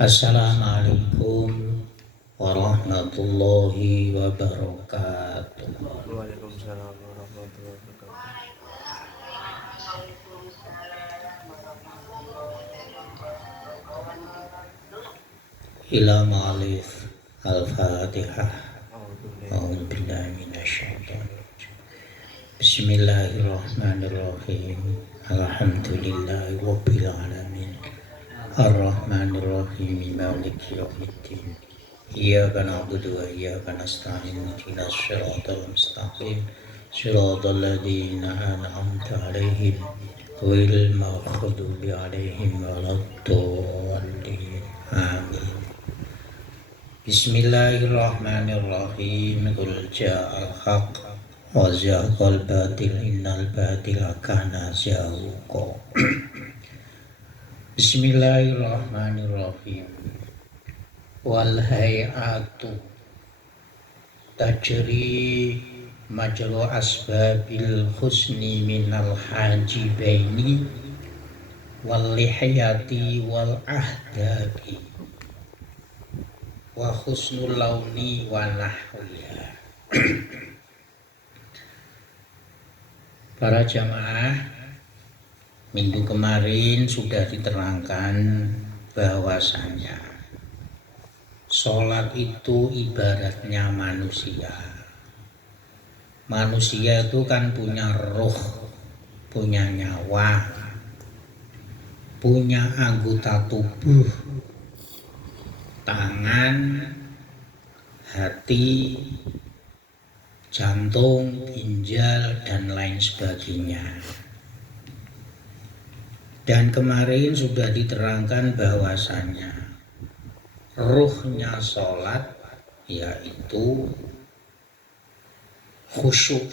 Assalamualaikum warahmatullahi wabarakatuh. Waalaikumsalam warahmatullahi wabarakatuh. Ila ma'alif al-fatihah. A'udzubillahi A'udzu billahi minasyaitonir rajim. Bismillahirrahmanirrahim. Alhamdulillahi rabbil alamin. Ar-Rahmanir Rahim. Maliki yaumiddin. Iyyaka na'budu wa iyyaka nasta'in. Ihdinas siratal mustaqim. Siratal ladzina an'amta 'alaihim ghairil maghdubi 'alaihim waladdallin. Amin. Bismillahirrahmanirrahim. Qul ja'al haqq wa zahaqal batil innal batila kana zahuqa. Bismillahirrahmanirrahim. Wal hay'atu tajri majra asbabil husni minal hajibaini wal lihyati wal ahdabi wa husnul launi wa nahwiha. Para jamaah, minggu kemarin sudah diterangkan bahwasanya sholat itu ibaratnya manusia. Manusia itu kan punya roh, punya nyawa, punya anggota tubuh, tangan, hati, jantung, ginjal, dan lain sebagainya. Dan kemarin sudah diterangkan bahwasanya ruhnya sholat yaitu khusyuk,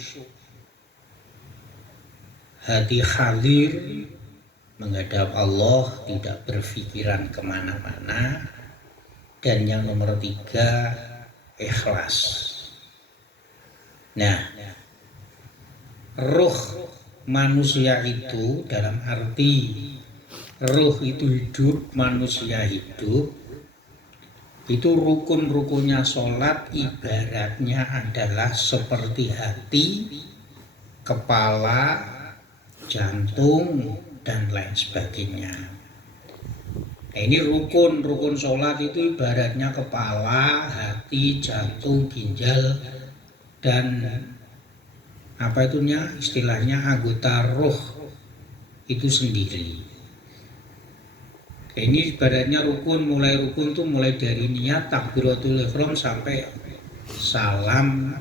hati hadir menghadap Allah, tidak berpikiran kemana-mana. Dan yang nomor 3, ikhlas. Nah, ruh manusia itu dalam arti ruh itu hidup, manusia hidup, itu rukun-rukunnya sholat ibaratnya adalah seperti hati, kepala, jantung, dan lain sebagainya. Nah, ini rukun sholat itu ibaratnya kepala, hati, jantung, ginjal, dan istilahnya anggota roh itu sendiri. Ini ibaratnya rukun, mulai dari niat takbiratul ihram sampai salam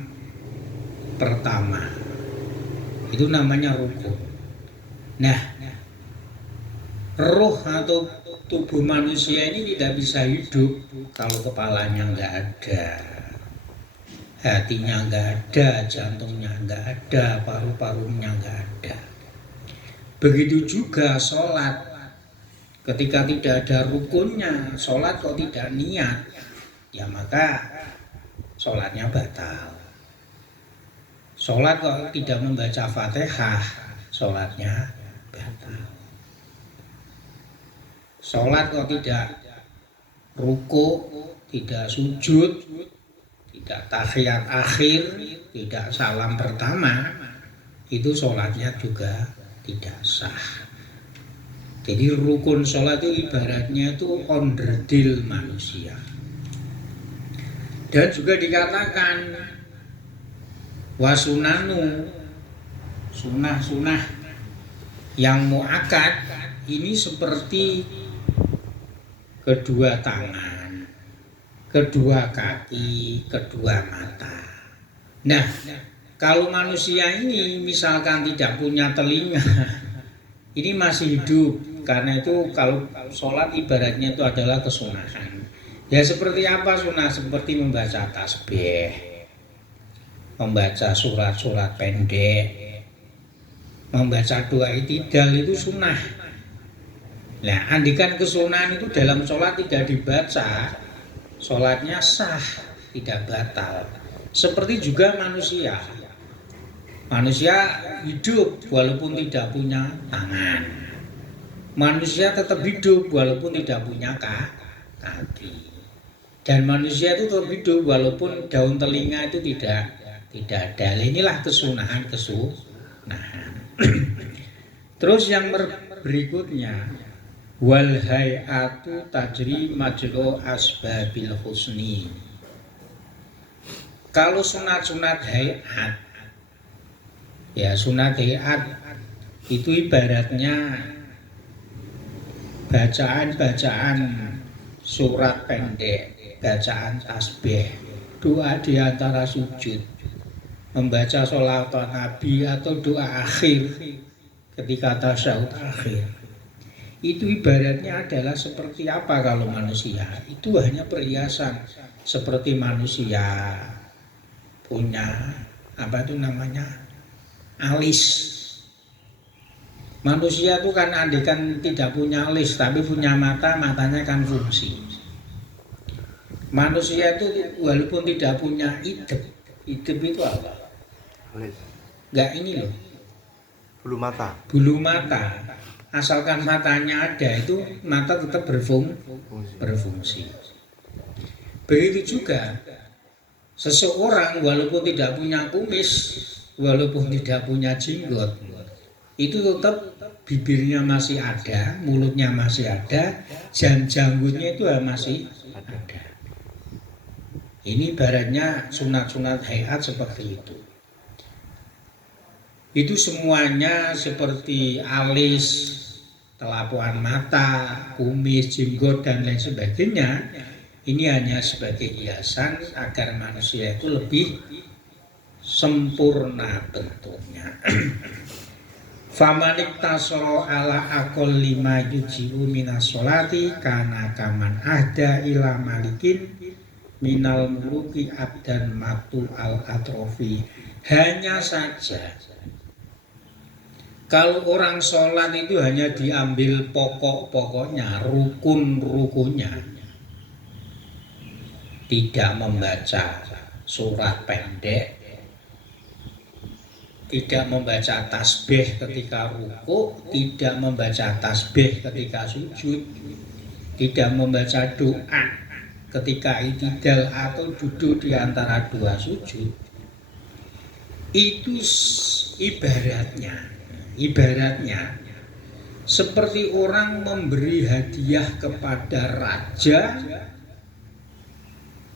pertama. Itu namanya rukun. Nah, roh atau tubuh manusia ini tidak bisa hidup kalau kepalanya nggak ada, hatinya nggak ada, jantungnya nggak ada, paru-parunya nggak ada. Begitu juga sholat. Ketika tidak ada rukunnya, sholat kok tidak niat, ya maka sholatnya batal. Sholat kok tidak membaca Fatihah, sholatnya batal. Sholat kok tidak ruku, tidak sujud, tidak tahiyat akhir, tidak salam pertama, itu sholatnya juga tidak sah. Jadi rukun sholat itu ibaratnya itu onderdil manusia. Dan juga dikatakan wasunanu, sunah-sunah yang muakkad ini seperti kedua tangan, kedua kaki, kedua mata. Nah, kalau manusia ini misalkan tidak punya telinga, ini masih hidup. Karena itu kalau sholat ibaratnya itu adalah kesunahan. Ya seperti apa sunah? Seperti membaca tasbih, membaca surat-surat pendek, membaca doa i'tidal itu sunnah. Nah, andikan kesunahan itu dalam sholat tidak dibaca, sholatnya sah, tidak batal. Seperti juga manusia. Manusia hidup walaupun tidak punya tangan. Manusia tetap hidup walaupun tidak punya kaki. Dan manusia itu tetap hidup walaupun daun telinga itu tidak ada. Inilah kesunahan. Terus yang berikutnya, wal hayatu tajri majro asbabil husni. Kalau sunat hayat, ya sunat hayat itu ibaratnya bacaan surat pendek, bacaan tasbih, doa di antara sujud, membaca sholawat Nabi atau doa akhir ketika tasyahud akhir. Itu ibaratnya adalah seperti apa kalau manusia? Itu hanya perhiasan. Seperti manusia punya alis. Manusia itu kan andikan tidak punya alis tapi punya mata, matanya kan fungsi. Manusia itu walaupun tidak punya idep itu apa? Alis. Enggak ini loh. Bulu mata. Asalkan matanya ada itu mata tetap berfungsi. Begitu juga seseorang walaupun tidak punya kumis, walaupun tidak punya jenggot, itu tetap bibirnya masih ada, mulutnya masih ada, janggutnya itu masih ada. Ini ibaratnya sunat-sunat hayat seperti itu. Itu semuanya seperti alis, telapak mata, kumis, jenggot dan lain sebagainya. Ini hanya sebagai hiasan agar manusia itu lebih sempurna bentuknya. Famanik tasro ala akol lima yujiu minas sholati kana kaman ahda ila malikin minal muluki abdan matu al atrofi. Hanya saja kalau orang sholat itu hanya diambil pokok-pokoknya, rukun-rukunnya, tidak membaca surat pendek, tidak membaca tasbih ketika ruku, tidak membaca tasbih ketika sujud, tidak membaca doa ketika i'tidal atau duduk di antara dua sujud, itu ibaratnya seperti orang memberi hadiah kepada raja,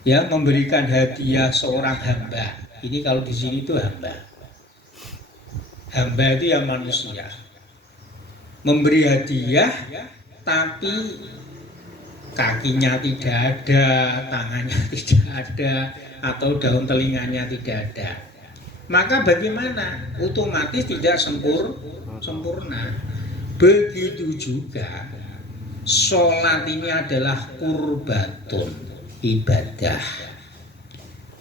ya, memberikan hadiah seorang hamba. Ini kalau di sini itu hamba itu yang manusia memberi hadiah tapi kakinya tidak ada, tangannya tidak ada, atau daun telinganya tidak ada. Maka bagaimana? Otomatis tidak sempurna. Begitu juga sholat ini adalah qurbatun, ibadah,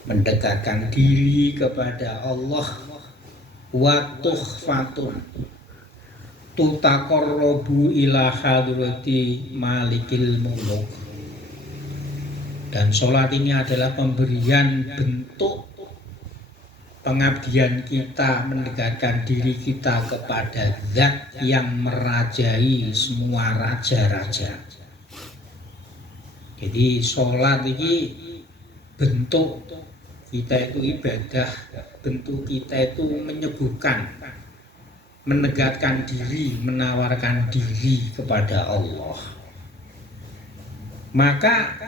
mendekatkan diri kepada Allah, wa tuhfatun tutaqarrabu ila hadrati malikil muluk. Dan sholat ini adalah pemberian bentuk pengabdian kita, mendekatkan diri kita kepada zat yang merajai semua raja-raja. Jadi sholat ini bentuk kita itu ibadah, bentuk kita itu menyebutkan, menegakkan diri, menawarkan diri kepada Allah. Maka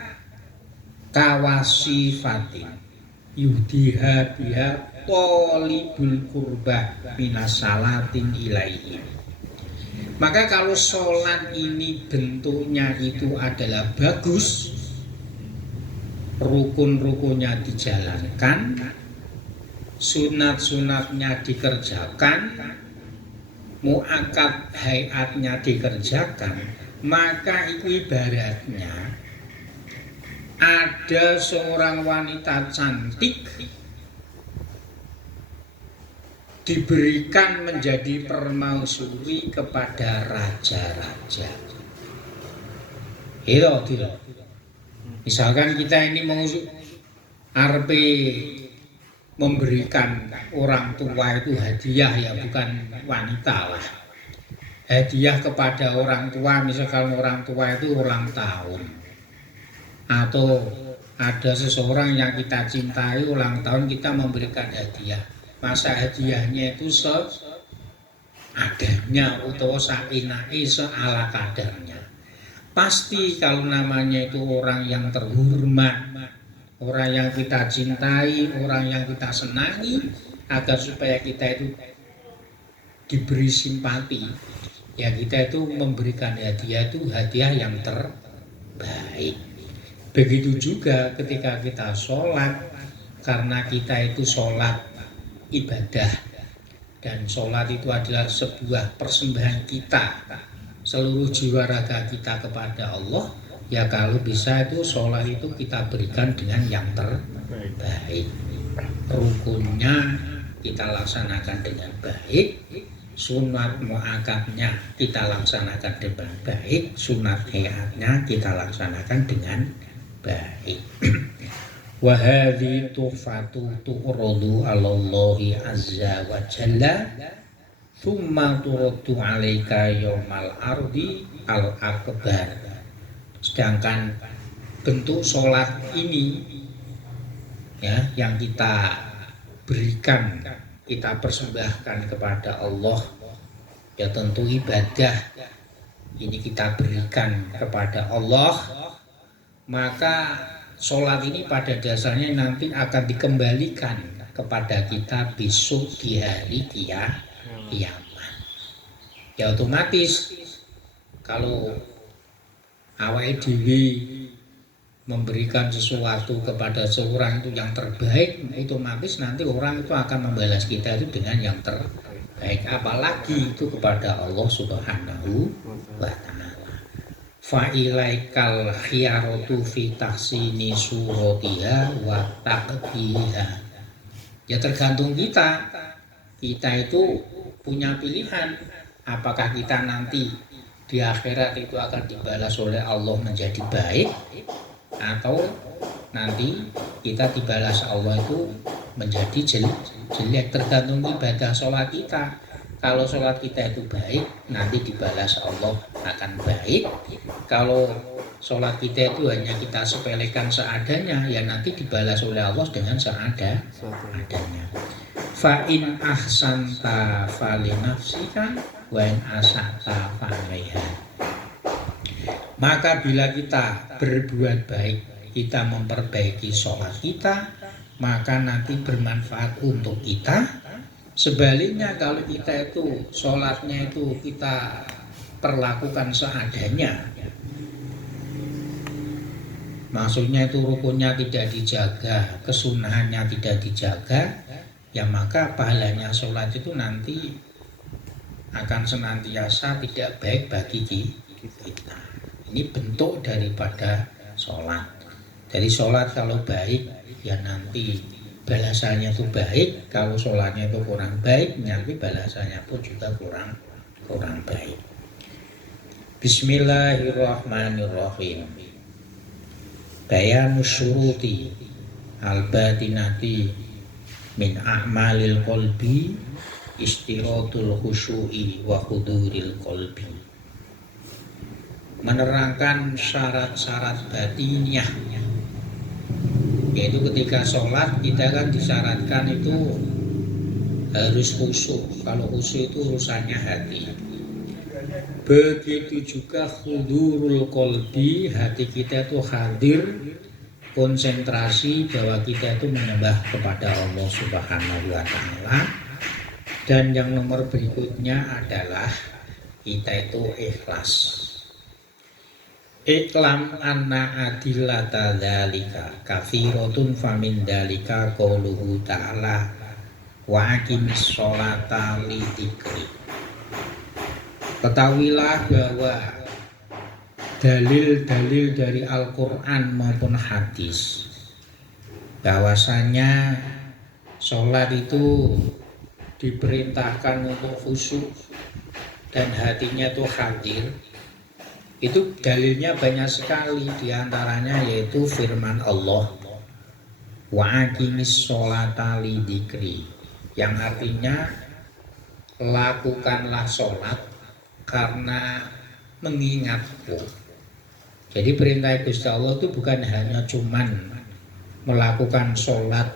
kawasifatin yudiha biha tolibul kurbah minas salatin ilaihi. Maka kalau sholat ini bentuknya itu adalah bagus, rukun-rukunnya dijalankan, sunat-sunatnya dikerjakan, muakkad hayatnya dikerjakan, maka itu ibaratnya ada seorang wanita cantik diberikan menjadi permaisuri kepada raja-raja. Itu. Misalkan kita ini mau memberikan orang tua itu hadiah, ya bukan wanita lah. Hadiah kepada orang tua, misalkan orang tua itu ulang tahun. atau ada seseorang yang kita cintai ulang tahun, kita memberikan hadiah. Masa hadiahnya itu seadanya atau sainai seala kadarnya. Pasti kalau namanya itu orang yang terhormat, orang yang kita cintai, orang yang kita senangi, agar supaya kita itu diberi simpati, ya kita itu memberikan hadiah itu hadiah yang terbaik. Begitu juga ketika kita sholat, karena kita itu sholat ibadah, dan sholat itu adalah sebuah persembahan kita, seluruh jiwa raga kita kepada Allah. Ya kalau bisa itu sholat itu kita berikan dengan yang terbaik. Rukunnya kita laksanakan dengan baik, sunat mu'akadnya kita laksanakan dengan baik, sunat hayatnya kita laksanakan dengan baik. Wa hadhi tuhfatu tu'radu 'alallahi azza wa jalla thumma turaddu 'alaika yaumal ardi al akbar. Sedangkan bentuk sholat ini ya yang kita berikan, kita persembahkan kepada Allah, ya tentu ibadah ini kita berikan kepada Allah, maka sholat ini pada dasarnya nanti akan dikembalikan kepada kita besok di hari kiamat. Ya otomatis kalau awake dhewe memberikan sesuatu kepada seorang itu yang terbaik, otomatis nanti orang itu akan membalas kita itu dengan yang terbaik, apalagi itu kepada Allah Subhanahu wa ta'ala. Fa ilaikal khiyaratu fi tahsini suratiha wa taqbiha. Ya tergantung kita itu punya pilihan, apakah kita nanti di akhirat itu akan dibalas oleh Allah menjadi baik, atau nanti kita dibalas Allah itu menjadi jelek. Tergantung ibadah sholat kita. Kalau sholat kita itu baik, nanti dibalas Allah akan baik. Kalau sholat kita itu hanya kita sepelekan seadanya, ya nanti dibalas oleh Allah dengan seadanya. Fa in ahsanta falinafsika wa in asa'ta fa'alaiha. Maka bila kita berbuat baik, kita memperbaiki sholat kita, maka nanti bermanfaat untuk kita. Sebaliknya kalau kita itu sholatnya itu kita perlakukan seadanya, maksudnya itu rukunnya tidak dijaga, kesunahannya tidak dijaga, ya maka pahalanya sholat itu nanti akan senantiasa tidak baik bagi kita. Ini bentuk daripada sholat. Jadi sholat kalau baik, ya nanti balasannya itu baik. Kalau sholatnya itu kurang baik, nanti balasannya pun juga kurang baik. Bismillahirrahmanirrahim. Bayanus syuruti al-batinati min a'malil qalbi istiratul khusyu'i wa huduril qalbi. Menerangkan syarat-syarat batiniah, yaitu ketika sholat kita kan disyaratkan itu harus khusyuk. Kalau khusyuk itu urusannya hati. Begitu juga hudurul qalbi, hati kita itu hadir, konsentrasi bahwa kita itu menyembah kepada Allah Subhanahu wa ta'ala. Dan yang nomor berikutnya adalah kita itu ikhlas. Iklam anna adillata dzalika katsiratun famin dzalika qauluhu ta'ala wa aqimis sholata li dzikri. Ketahuilah bahwa dalil-dalil dari Al-Quran maupun hadis bahwasanya sholat itu diperintahkan untuk khusyuk dan hatinya itu hadir. Itu dalilnya banyak sekali, diantaranya yaitu firman Allah wa aqimis sholata li dzikri, yang artinya lakukanlah sholat karena mengingatku. Jadi perintah Gusti Allah itu bukan hanya cuman melakukan sholat,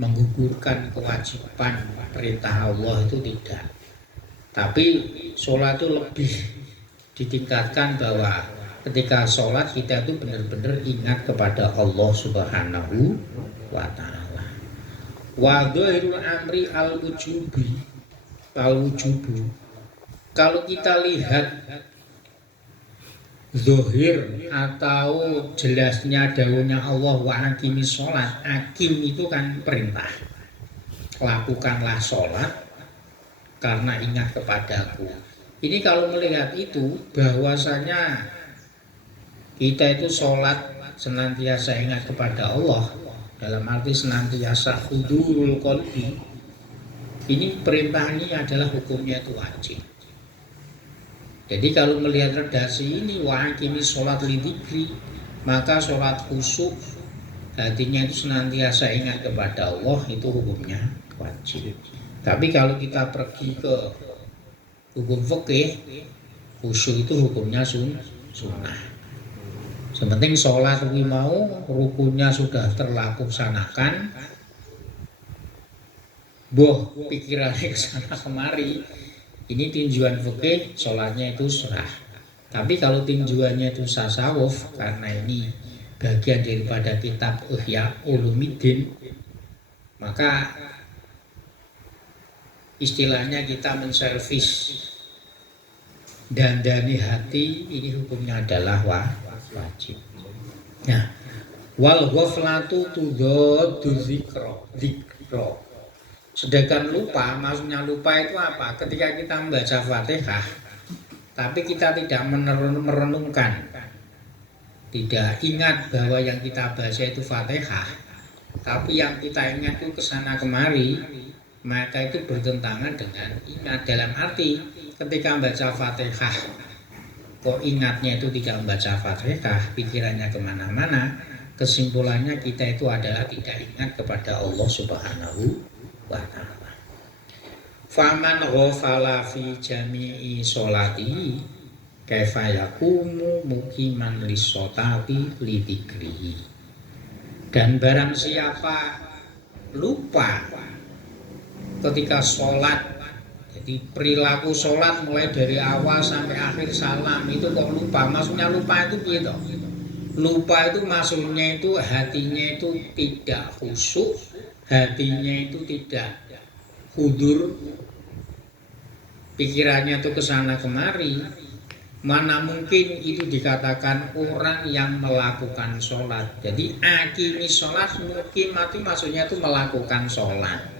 menggugurkan kewajiban perintah Allah, itu tidak. Tapi sholat itu lebih ditingkatkan, bahwa ketika sholat kita itu benar-benar ingat kepada Allah Subhanahu wa ta'ala. Wa dhairul amri al-wujubi, al-wujubu. Kalau kita lihat zohir atau jelasnya dawuhnya Allah, wa aqimi sholat, akim itu kan perintah, lakukanlah sholat karena ingat kepadaku. Ini kalau melihat itu, bahwasanya kita itu sholat senantiasa ingat kepada Allah, dalam arti senantiasa hudurul qalbi. Ini perintah ini adalah hukumnya itu wajib. Jadi kalau melihat redaksi ini, wa aqimi sholat lidzikri, maka sholat khusyuk, hatinya itu senantiasa ingat kepada Allah, itu hukumnya wajib. Tapi kalau kita pergi ke hukum fikih, khusyuk itu hukumnya sunnah. Sepenting sholat ini mau rukunnya sudah terlaksanakan, boh pikirannya kesana kemari, ini tinjuan fikih, sholatnya itu sah. Tapi kalau tinjuannya itu tasawuf, karena ini bagian daripada kitab Ihya Ulumuddin, maka istilahnya kita menservis dandani hati, ini hukumnya adalah wajib. Nah, wal ghaflatu tudaddu dzikra. Sedangkan lupa, maksudnya lupa itu apa? Ketika kita membaca Fatihah, tapi kita tidak merenungkan, tidak ingat bahwa yang kita baca itu Fatihah, tapi yang kita ingat itu kesana kemari, maka itu bertentangan dengan ingat. Dalam arti ketika membaca Fatihah, kok ingatnya itu tidak membaca Fatihah, pikirannya kemana-mana, kesimpulannya kita itu adalah tidak ingat kepada Allah Subhanahu wa ta'ala. Faman ghafala fi jami'i sholati kaifa yaqumu muqiman lis-sholati lidzikrihi. Dan barang siapa lupa ketika sholat, jadi perilaku sholat mulai dari awal sampai akhir salam itu kok lupa, maksudnya lupa itu gitu. Lupa itu maksudnya itu hatinya itu tidak khusyuk, hatinya itu tidak hudur, pikirannya itu kesana kemari. Mana mungkin itu dikatakan orang yang melakukan sholat. Jadi aqimi sholat, mukimati maksudnya itu melakukan sholat.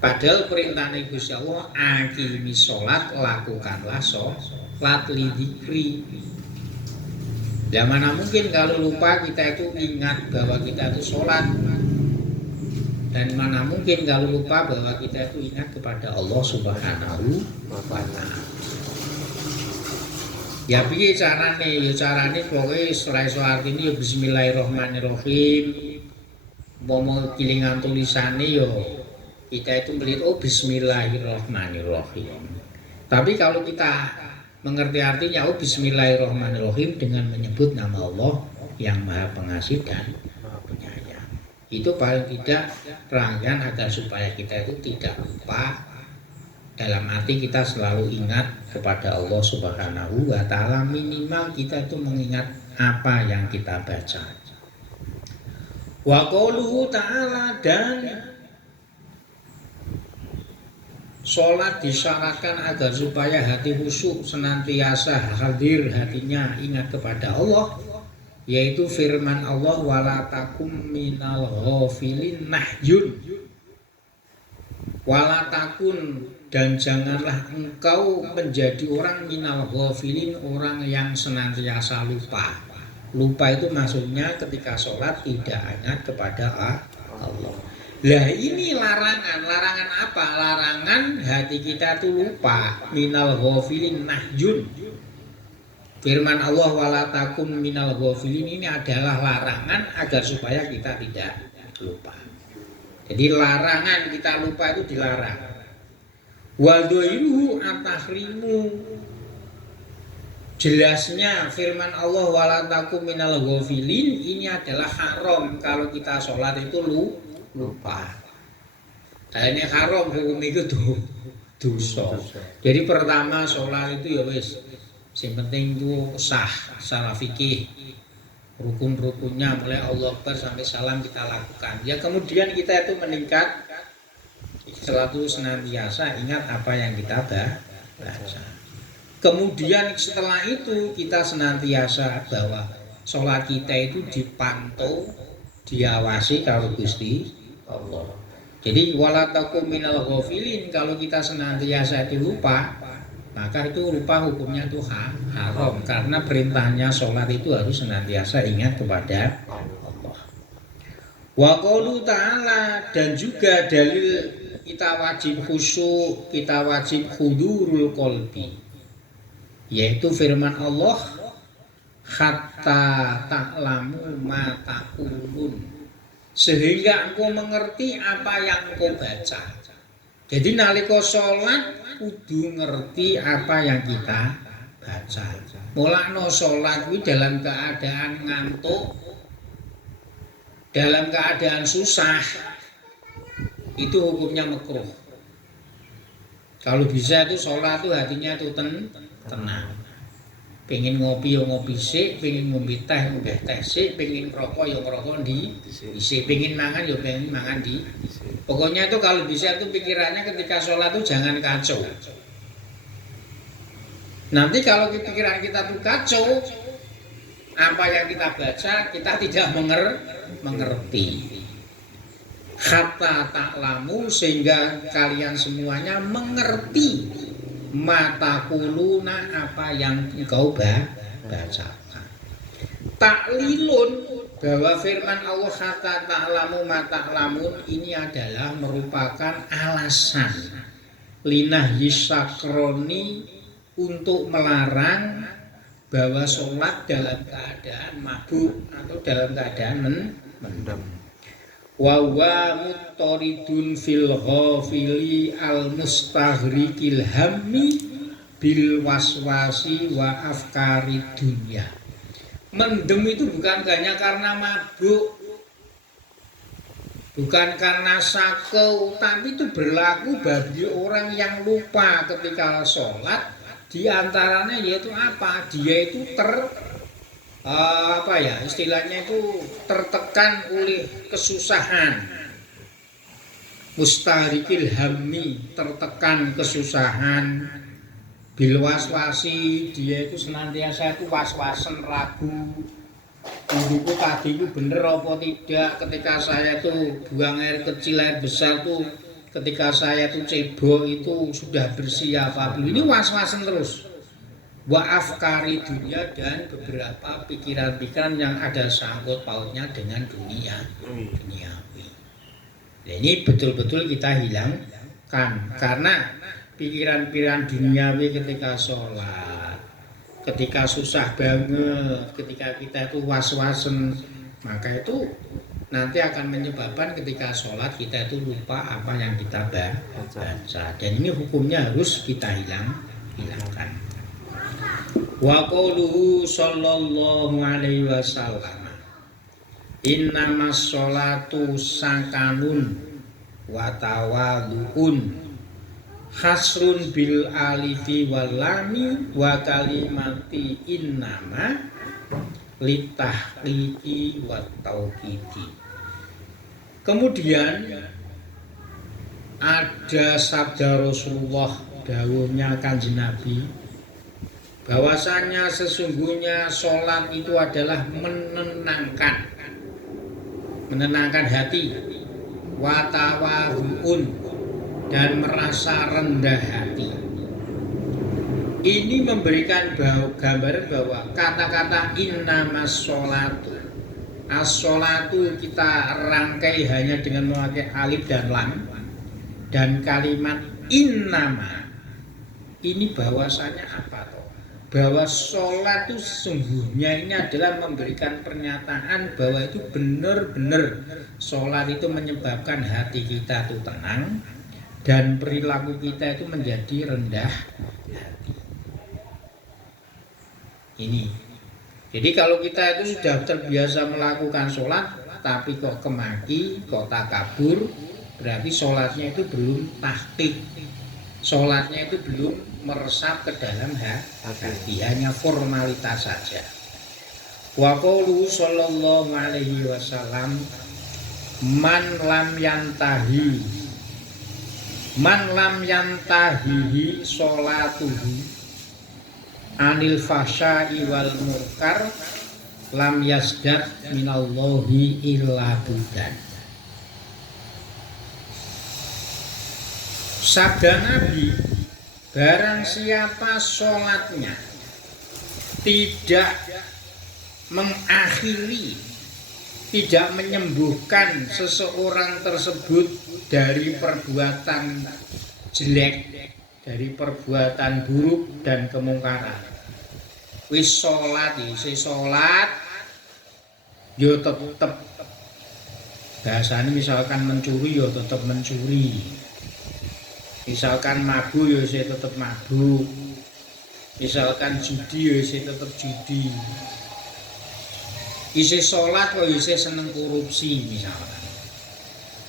Padahal perintah Gusti Allah, aqimi sholat, lakukanlah sholat lidzikri. Ya mana mungkin kalau lupa kita itu ingat bahwa kita itu sholat, dan mana mungkin kalau lupa bahwa kita itu ingat kepada Allah Subhanahu wa ta'ala. Ya piye carane? Ya carane pokoke ora iso artine ya bismillahirrahmanirrahim. Momo kilingan tulisane yo kita itu melihat oh bismillahirrahmanirrahim. Tapi kalau kita mengerti artinya oh bismillahirrahmanirrahim dengan menyebut nama Allah yang Maha Pengasih dan Maha Penyayang. Itu paling tidak rangkaian agar supaya kita itu tidak lupa, dalam arti kita selalu ingat kepada Allah Subhanahu wa ta'ala, minimal kita itu mengingat apa yang kita baca. Wa qauluhu ta'ala, dan sholat disyaratkan agar supaya hati khusyuk, senantiasa hadir hatinya ingat kepada Allah, yaitu firman Allah, wala takum minal ghafilin nahyun, wala takun, dan janganlah engkau menjadi orang minal ghafilin, orang yang senantiasa lupa. Lupa itu maksudnya ketika sholat tidak ingat kepada Allah. Lah ini larangan. Larangan apa? Larangan hati kita tuh lupa. Minal ghafilin nahyun. Firman Allah wala takum minal ghafilin ini adalah larangan agar supaya kita tidak lupa. Jadi larangan kita lupa itu dilarang. Wa dhairuhu at-tahrimu, jelasnya firman Allah wala takum minal ghafilin ini adalah haram kalau kita sholat itu lupa. Nah ini haram hukum itu dosa. Jadi pertama sholat itu ya wis yang penting itu sah secara fikih, rukun-rukunnya mulai Allah Akbar sampai salam kita lakukan. Ya kemudian kita itu meningkat selalu senantiasa ingat apa yang kita baca. Kemudian setelah itu kita senantiasa bahwa sholat kita itu dipantau, diawasi kalau Gusti Allah. Jadi wala takum minal ghafilin, kalau kita senantiasa itu lupa, maka itu lupa hukumnya itu haram karena perintahnya sholat itu harus senantiasa ingat kepada Allah. Wa qaulu ta'ala, dan juga dalil kita wajib khusyuk, kita wajib hudurul qalbi, yaitu firman Allah hatta ta'lamu ma taqulun, sehingga engkau mengerti apa yang engkau baca. Jadi nalika sholat kudu ngerti apa yang kita baca. Mulakno sholat kuwi dalam keadaan ngantuk, dalam keadaan susah, itu hukumnya makruh. Kalau bisa itu sholat itu hatinya itu tenang. Pengen ngopi ya ngopi sik, pengen ngombe teh sik, pengen ngerokok ya ngerokok sik, pengen mangan ya pengen mangan di. Pokoknya itu kalau bisa itu pikirannya ketika sholat itu jangan kacau. Nanti kalau pikiran kita tuh kacau, apa yang kita baca kita tidak mengerti. Hatta ta'lamu, sehingga kalian semuanya mengerti mata kuluna, apa yang engkau bacakan. Taklilun, bahwa firman Allah hatta ta'lamu ma ta'lamun ini adalah merupakan alasan linahyi sakroni, untuk melarang bahwa sholat dalam keadaan mabuk atau dalam keadaan mendem. Wa wa muttaridun fil ghafili al mustaghrikil hammi bil waswasi wa afkari dunya. Mendem itu bukan hanya karena mabuk, bukan karena sakau, tapi itu berlaku bagi orang yang lupa ketika sholat. Di antaranya yaitu apa? Dia itu istilahnya itu tertekan oleh kesusahan. Mustarikil hammi, tertekan kesusahan. Bil waswasi, dia itu senantiasa itu was-wasan, ragu. Ibuku tadi itu bener apa tidak, ketika saya tuh buang air kecil air besar tuh, ketika saya tuh cebok itu sudah bersih apa belum. Ini was-wasan terus. Wa afkari dunia, dan beberapa pikiran-pikiran yang ada sangkut pautnya dengan duniawi. Nah, ini betul-betul kita hilangkan, karena pikiran-pikiran duniawi ketika sholat, ketika susah banget, ketika kita itu was-wasan, maka itu nanti akan menyebabkan ketika sholat kita itu lupa apa yang kita baca. Dan ini hukumnya harus kita hilangkan. Wa qauluhu sallallahu alaihi wasallam, innamas sholatu sakanun wa tawadhuun hasrun bil alifi wal lami wa kalimati innama litahqiqi wa tauqidi. Kemudian ada sabda Rasulullah, dawuhnya Kanjeng Nabi, bahwasanya sesungguhnya sholat itu adalah menenangkan hati, wa tawadhuun, dan merasa rendah hati. Ini memberikan gambaran bahwa kata-kata innamas sholatu, as-sholatu kita rangkai hanya dengan memakai alif dan lam, dan kalimat innama ini bahwasanya apa toh? Bahwa sholat itu sesungguhnya ini adalah memberikan pernyataan bahwa itu benar-benar sholat itu menyebabkan hati kita itu tenang dan perilaku kita itu menjadi rendah hati. Ini. Jadi kalau kita itu sudah terbiasa melakukan sholat, tapi kok kemaki, kok takabur, berarti sholatnya itu belum tahqiq. Sholatnya itu belum meresap ke dalam hati, hanya formalitas saja. Wa qauluhu sallallahu alaihi wasallam, man lam yantahihi sholatuhu anil fahsya'i wal munkar lam yasdad minallahi illa budan. Sabda Nabi, barang siapa sholatnya tidak mengakhiri, tidak menyembuhkan seseorang tersebut dari perbuatan jelek, dari perbuatan buruk dan kemungkaran. Wis sholat, yo tetep bahasanya misalkan mencuri yo tetep mencuri, misalkan mabuk yo tetep mabuk, misalkan judi yo tetep judi, isih sholat kok isih seneng korupsi misalkan.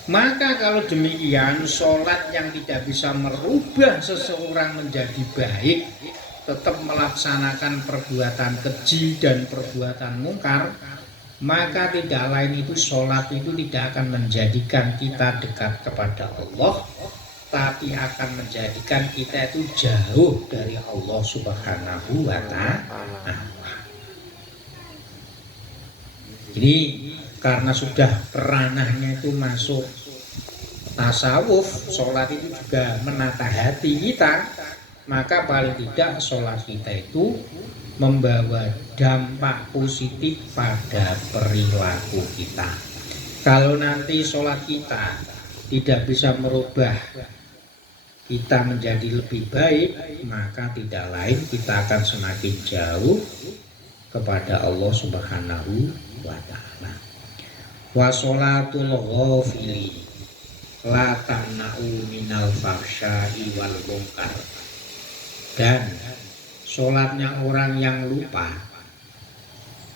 Maka kalau demikian, sholat yang tidak bisa merubah seseorang menjadi baik, tetap melaksanakan perbuatan keji dan perbuatan mungkar, maka tidak lain itu sholat itu tidak akan menjadikan kita dekat kepada Allah, tapi akan menjadikan kita itu jauh dari Allah Subhanahu wa Ta'ala. Jadi karena sudah ranahnya itu masuk tasawuf, sholat itu juga menata hati kita, maka paling tidak sholat kita itu membawa dampak positif pada perilaku kita. Kalau nanti sholat kita tidak bisa merubah kita menjadi lebih baik, maka tidak lain kita akan semakin jauh kepada Allah Subhanahu wa Ta'ala. Wa sholatul ghafili la tamna'u minal fahsya'i wal munkar. Dan sholatnya orang yang lupa,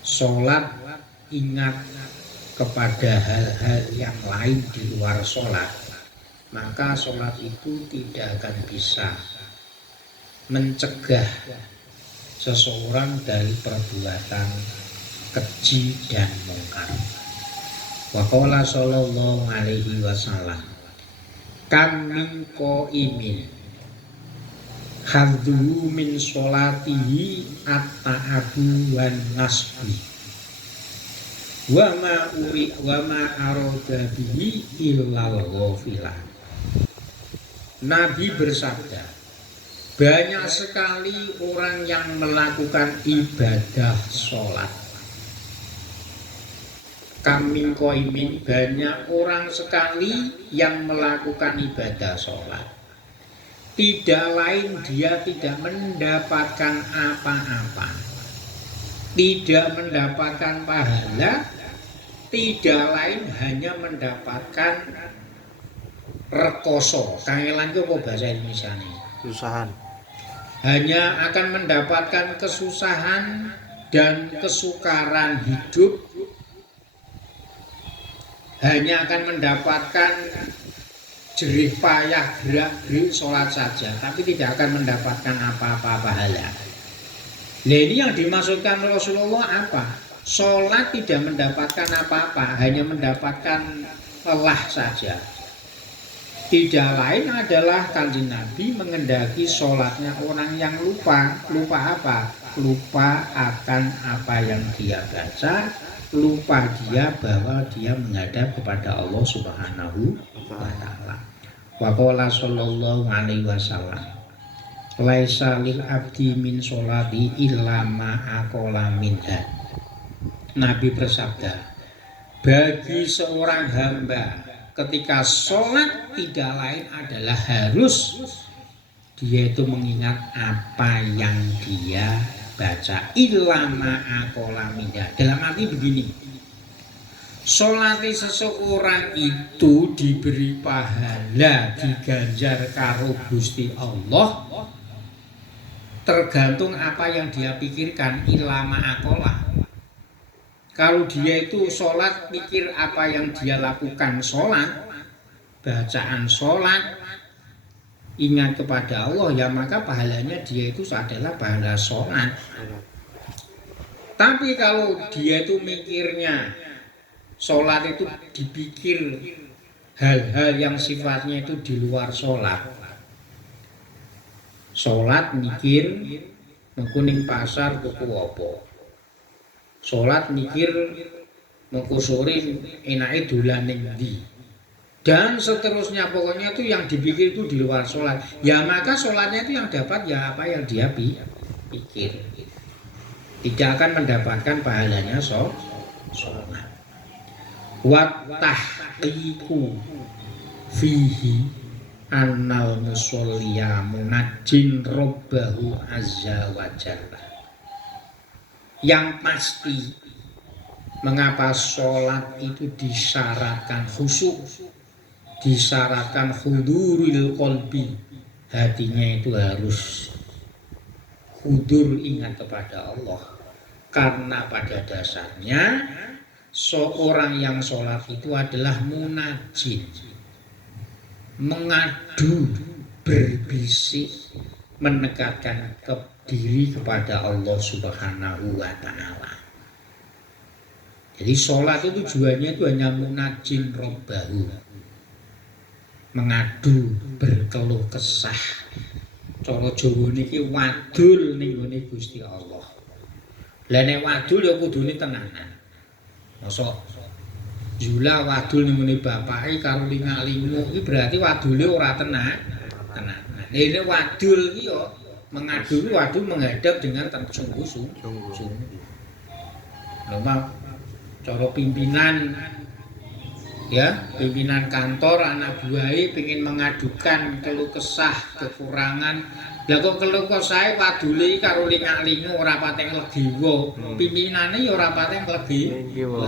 sholat ingat kepada hal-hal yang lain di luar sholat, maka sholat itu tidak akan bisa mencegah seseorang dari perbuatan keji dan mungkar. Wa qala sallallahu alaihi wasallam, kam min qaimin hadhu min sholatihi at-ta'abu wan nasbi wa ma arada bihi illal ghafilah. Nabi bersabda, banyak sekali orang yang melakukan ibadah sholat. Kami koimin, banyak orang sekali yang melakukan ibadah sholat. Tidak lain dia tidak mendapatkan apa-apa, tidak mendapatkan pahala, tidak lain hanya mendapatkan rekoso. Kangelan itu apa bahasa Indonesia nih? Susahan. Hanya akan mendapatkan kesusahan dan kesukaran hidup, hanya akan mendapatkan jerih payah gerak-gerik sholat saja, tapi tidak akan mendapatkan apa-apa pahala. Nah, ini yang dimaksudkan Rasulullah apa? Sholat tidak mendapatkan apa-apa, hanya mendapatkan lelah saja. Tidak lain adalah Kanjeng Nabi mengendaki sholatnya orang yang lupa. Lupa apa? Lupa akan apa yang dia baca, lupa dia bahwa dia menghadap kepada Allah Subhanahu wa Ta'ala. Wa qala sallallahu alaihi wasallam, laisa lil abdi min sholati illa ma aqala minha. Nabi bersabda, bagi seorang hamba ketika sholat tidak lain adalah harus dia itu mengingat apa yang dia baca, ilama aqala minha. Dalam arti begini, sholat seseorang itu diberi pahala, diganjar karo Gusti Allah tergantung apa yang dia pikirkan, ilama akola. Kalau dia itu sholat pikir apa yang dia lakukan sholat, bacaan sholat, ingat kepada Allah, ya maka pahalanya dia itu adalah pahala sholat. Tapi kalau dia itu mikirnya sholat itu dipikir hal-hal yang sifatnya itu di luar sholat. Sholat mikir mengkuning pasar tuku apa. Sholat mikir mengkusuri enake dolan ning ndi. Dan seterusnya, pokoknya itu yang dipikir itu di luar sholat. Ya maka sholatnya itu yang dapat ya apa yang dia pikir. Tidak akan mendapatkan pahalanya sholat. Wa tahqiqu fihi annal musolliya munajjin rabbahu azza wa jalla. Yang pasti mengapa sholat itu disyaratkan khusyuk, disyaratkan huduril qalbi, hatinya itu harus hudur ingat kepada Allah. Karena pada dasarnya seorang yang sholat itu adalah munajin, mengadu, berbisik, mendekatkan diri kepada Allah Subhanahu wa ta'ala. Jadi sholat itu tujuannya itu hanya munajin robbahu, mengadu, berkeluh kesah. Cara Jawa niki wadul ning gone Gusti Allah. Lah nek wadul ya kudune tenanan. Masa jula wadul ning gone bapake karo lingak-linguk iki berarti wadule ora tenan. Nek wadul iki ya mengadu, wadul menghadap dengan sungguh-sungguh. Lho cara pimpinan ya, pimpinan kantor anak buahe pengen mengadukan keluh kesah kekurangan. Lah kok keluh kesahe wadule karo lingak-linguk ora patek legiwa. Pimpinane ya ora patek legiwa.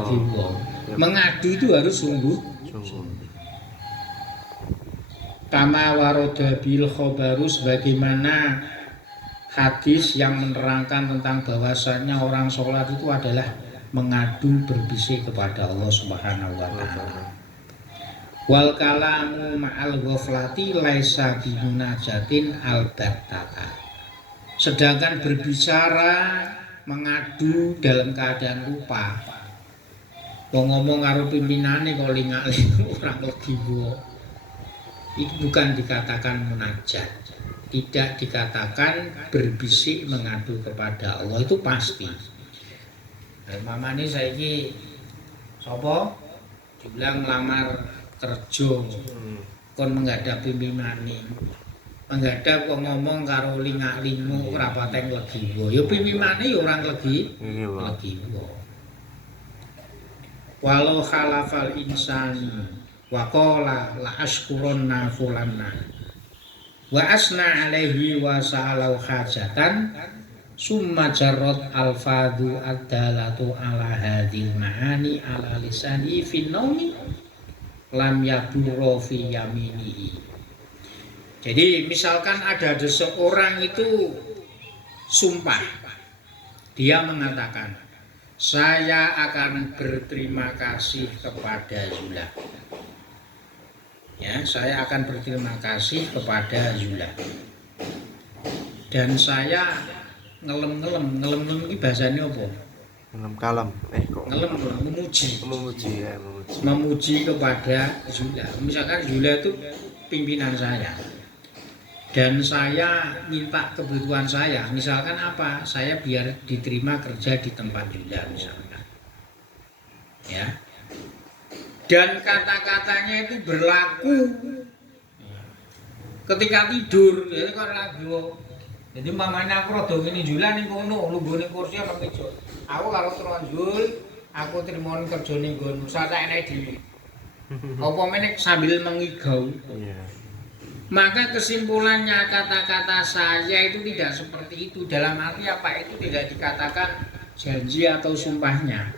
Mengadu itu harus sungguh. Kama waroda bil khobarus, bagaimana hadis yang menerangkan tentang bahwasannya orang sholat itu adalah mengadu berbisik kepada Allah Subhanahu wa ta'ala. Wal kalamu ma'al ghaflati laisa bimunajatin albattata. Sedangkan berbicara mengadu dalam keadaan lupa. Wong ngomong karo pimpinane kok lingak-linguk ora legiwa. Itu bukan dikatakan munajat. Tidak dikatakan berbisik mengadu kepada Allah, itu pasti. Mamane saiki sapa dibilang ngelamar kerja kon menghadap pimpinane, menghadap kok ngomong karo lingak-linguk ora patek legiwa, ya pimpinane ya ora legiwa. Walau khalafal insani wa qala la ashkurunna fulanna wa asna alaihi wa sa'alau hajatan summa jarrot alfadu ad-dalatu ala hadhil ma'ani ala lisani fin naumi lam yaburo fi yaminihi. Jadi misalkan ada seseorang itu sumpah, dia mengatakan saya akan berterima kasih kepada Zula. Ya, saya akan berterima kasih kepada Zula. Dan saya ngelem ini bahasanya apa? Ngelem kalem. Kok ngelem memuji kepada Zula. Misalkan Zula itu pimpinan saya dan saya minta kebutuhan saya, misalkan apa, saya biar diterima kerja di tempat Zula misalkan, ya, dan kata-katanya itu berlaku ketika tidur, jadi kalau lagu. Jadi mamanya aku rada ngene Zula ning kono, lungguh ning kursi apa meja. Aku karo Tronjul, aku terima kerja ning nggonmu, sak enek dhewe. Apa meneh sambil mengigau. Maka kesimpulannya kata-kata saya itu tidak seperti itu. Dalam arti apa, itu tidak dikatakan janji atau sumpahnya.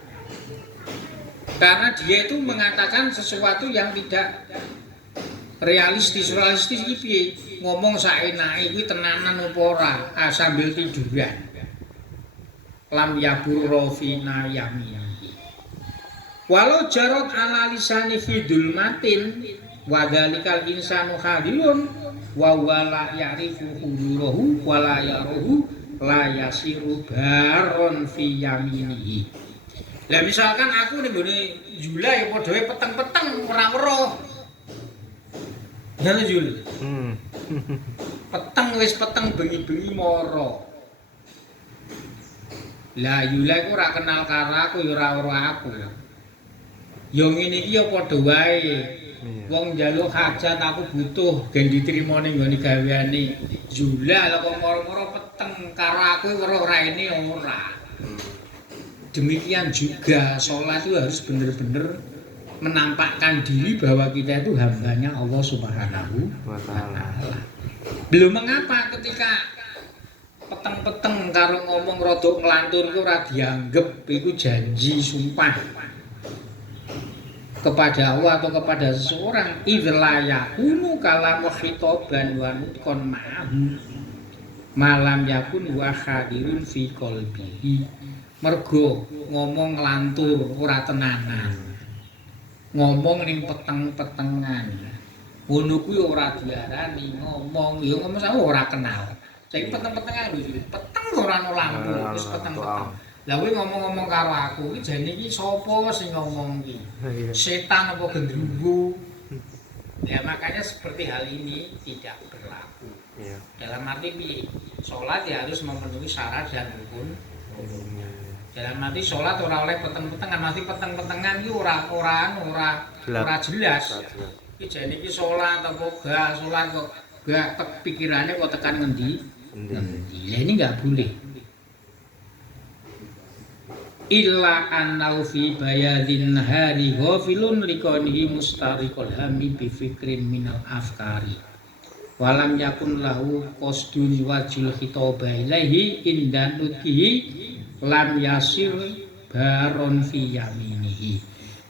Karena dia itu mengatakan sesuatu yang tidak realistis iki piye. ngomong saenake kuwi tenanan apa ora sambil tiduran. Lam yabur fina yamini. Walau jarot ala lisani fidul matin wa dzalikal insanu hadirun wa wala ya'rifu hudurahu wa la yaruhu la yasiru baron fi yaminihi. Lah misalkan aku ning gone Jula ya padha peteng-peteng ora weruh. Ya Jul. Peteng wis peteng bengi-bengi mara. Lah Yula iku ora kenal karo aku ya ora weruh aku. Ya ngene iki ya padha wae. Wong njaluk hajat aku butuh gen diterima ning nggone gaweane. Yula lha kok mara-mara peteng karo aku weruh raine ora. Demikian juga sholat itu harus benar-benar menampakkan diri bahwa kita itu hambanya Allah Subhanahu wa Ta'ala. Belum mengapa ketika peteng-peteng karo ngomong rodok ngelantur itu ora dianggap itu janji sumpah kepada Allah atau kepada seseorang. Idza yakunu kalamu khitaban wa nutqan ma'ahu malam yakun wa hadirun fi qalbihi. Mergo ngomong ngelantur ora tenanan. Ngomong ning peteng-petengan. Ngono kuwi ora diarani ngomong, ya ngomong sak ora kenal. Saiki peteng-petengan lho, peteng ora ono lampu, wis peteng-peteng. Lah kowe ngomong-ngomong karo aku, iki jane iki sapa sing ngomong iki? Setan apa gendruwo? Ya makanya seperti hal ini tidak berlaku. Ya. Dalam arti piye? Salat ya harus memenuhi syarat dan rukun. Dalam arti sholat ora oleh peteng-petengan, mati peteng-petengan iki ora jelas. Iki jane iki sholat apa gak sholat kok gak pikirane kok tekan ngendi? Lah ini enggak boleh. Illa annau fi bayadin hari ghafilun liqanihi mustariqul hammi bi fikrin minal afkari. Walam yakun lahu qasdun wajil khitaba ilaihi indan nutqihi lam yasir baron fi yaminihi.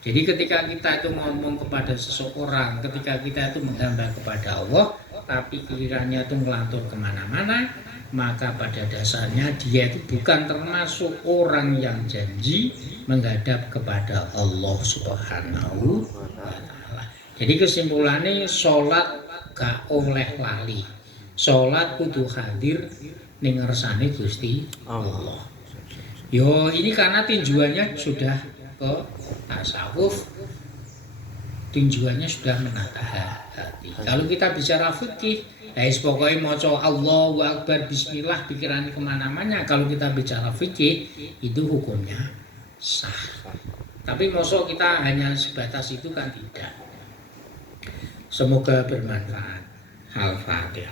Jadi ketika kita itu ngomong kepada seseorang, ketika kita itu menghamba kepada Allah, tapi pikirannya itu ngelantur kemana-mana, maka pada dasarnya dia itu bukan termasuk orang yang janji menghadap kepada Allah Subhanahu wa Ta'ala. Jadi kesimpulannya sholat gak oleh lali, sholat kudu hadir ning ngersane Gusti Allah. Yo ini karena tinjuannya sudah ke tasawuf, tinjuannya sudah menata hati. Kalau kita bicara fikih, pokoknya maca Allahu Akbar Bismillah pikiran kemana-mana. Kalau kita bicara fikih itu hukumnya sah. Tapi masa kita hanya sebatas itu kan tidak. Semoga bermanfaat. Al-Fatihah.